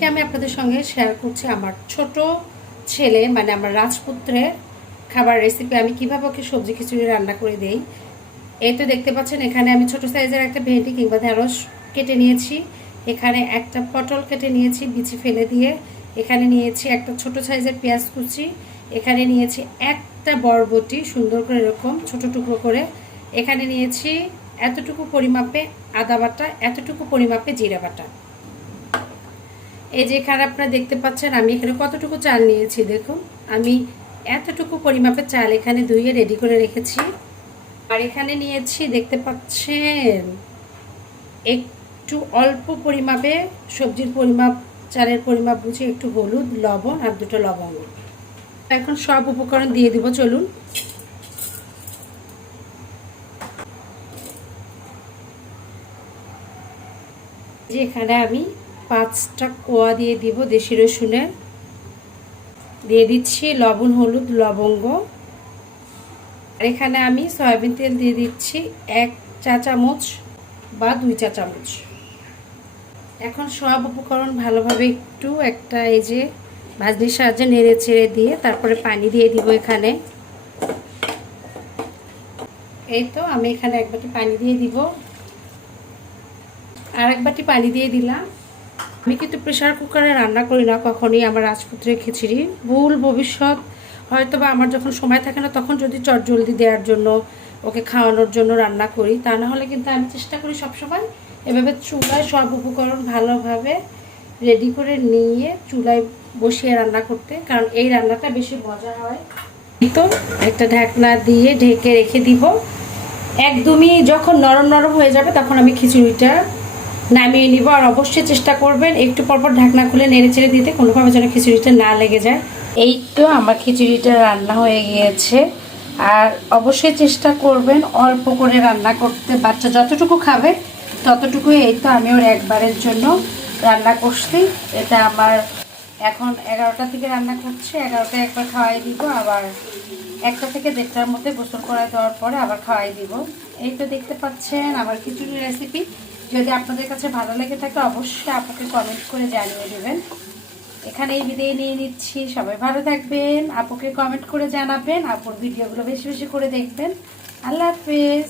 আজকে আমি আপনাদের সঙ্গে শেয়ার করছি আমার ছোট ছেলে মানে আমার রাজপুত্রের খাবার রেসিপি আমি কীভাবে ওকে সবজি খিচুড়ি রান্না করে দেই? এই তো দেখতে পাচ্ছেন, এখানে আমি ছোট সাইজের একটা ভেন্ডি কিংবা ঢেঁড়স কেটে নিয়েছি। এখানে একটা পটল কেটে নিয়েছি, বিচি ফেলে দিয়ে। এখানে নিয়েছি একটা ছোট সাইজের পেঁয়াজ কুচি। এখানে নিয়েছি একটা বরবটি, সুন্দর করে এরকম ছোট টুকরো করে। এখানে নিয়েছি এতটুকু পরিমাপে আদা বাটা, এতটুকু পরিমাপে জিরা বাটা। এই যে এখানে আপনারা দেখতে পাচ্ছেন, আমি এখানে কতটুকু চাল নিয়েছি দেখুন। আমি এতটুকু পরিমাপে চাল এখানে ধুয়ে রেডি করে রেখেছি। আর এখানে নিয়েছি, দেখতে পাচ্ছেন, একটু অল্প পরিমাপে সবজির পরিমাপ, চালের পরিমাপ বুঝে একটু হলুদ, লবণ আর দুটো লবঙ্গ। এখন সব উপকরণ দিয়ে দিব, চলুন। যে এখানে আমি পাঁচটা কোয়া দিয়ে দিব, দেশি রসুনের দিয়ে দিচ্ছি লবণ, হলুদ, লবঙ্গ। আর এখানে আমি সয়াবিন তেল দিয়ে দিচ্ছি এক চা চামচ বা দুই চা চামচ। এখন সব উপকরণ ভালোভাবে একটু একটা এই যে ভাজনির সাহায্যে নেড়ে ছেড়ে দিয়ে তারপরে পানি দিয়ে দিব এখানে। এই তো আমি এখানে এক বাটি পানি দিয়ে দিব। আর এক বাটি পানি দিয়ে দিলাম। আমি কিন্তু প্রেশার কুকারে রান্না করি না, কখনই আমার রাজপুত্রের খিচুড়ি। ভুল ভবিষ্যৎ হয়তো বা আমার যখন সময় থাকে না, তখন যদি চট জলদি দেওয়ার জন্য, ওকে খাওয়ানোর জন্য রান্না করি, তা না হলে কিন্তু আমি চেষ্টা করি সবসময় এভাবে চুলায় সব উপকরণ ভালোভাবে রেডি করে নিয়ে চুলায় বসিয়ে রান্না করতে, কারণ এই রান্নাটা বেশি মজা হয়। তো একটা ঢাকনা দিয়ে ঢেকে রেখে দিব। একদমই যখন নরম নরম হয়ে যাবে, তখন আমি খিচুড়িটা নামিয়ে নিব আর অবশ্যই চেষ্টা করবেন একটু পরপর ঢাকনা খুলে নেড়ে চেড়ে দিতে কোনোভাবে যেন খিচুড়িটা না লেগে যায়। এই তো আমার খিচুড়িটা রান্না হয়ে গিয়েছে। আর অবশ্যই চেষ্টা করবেন অল্প করে রান্না করতে। বাচ্চা যতটুকু খাবে ততটুকুই। এই তো আমি ওর একবারের জন্য রান্না করছি। এটা আমার এখন এগারোটা থেকে রান্না করছি। এগারোটা একবার খাওয়াই দিব। আবার একটা থেকে দেড়টার মধ্যে গোসল করাই দেওয়ার পরে আবার খাওয়াই দিব। এই তো দেখতে পাচ্ছেন আমার খিচুড়ি রেসিপি যদি আপনাদের কাছে ভালো লেগে থাকে, অবশ্যই আপনাকে কমেন্ট করে জানিয়ে দেবেন। এখানে এই বিদায় নিয়ে নিচ্ছি। সবাই ভালো থাকবেন। আপুকে কমেন্ট করে জানাবেন। আপুর ভিডিওগুলো বেশি বেশি করে দেখবেন। আল্লাহ হাফেজ।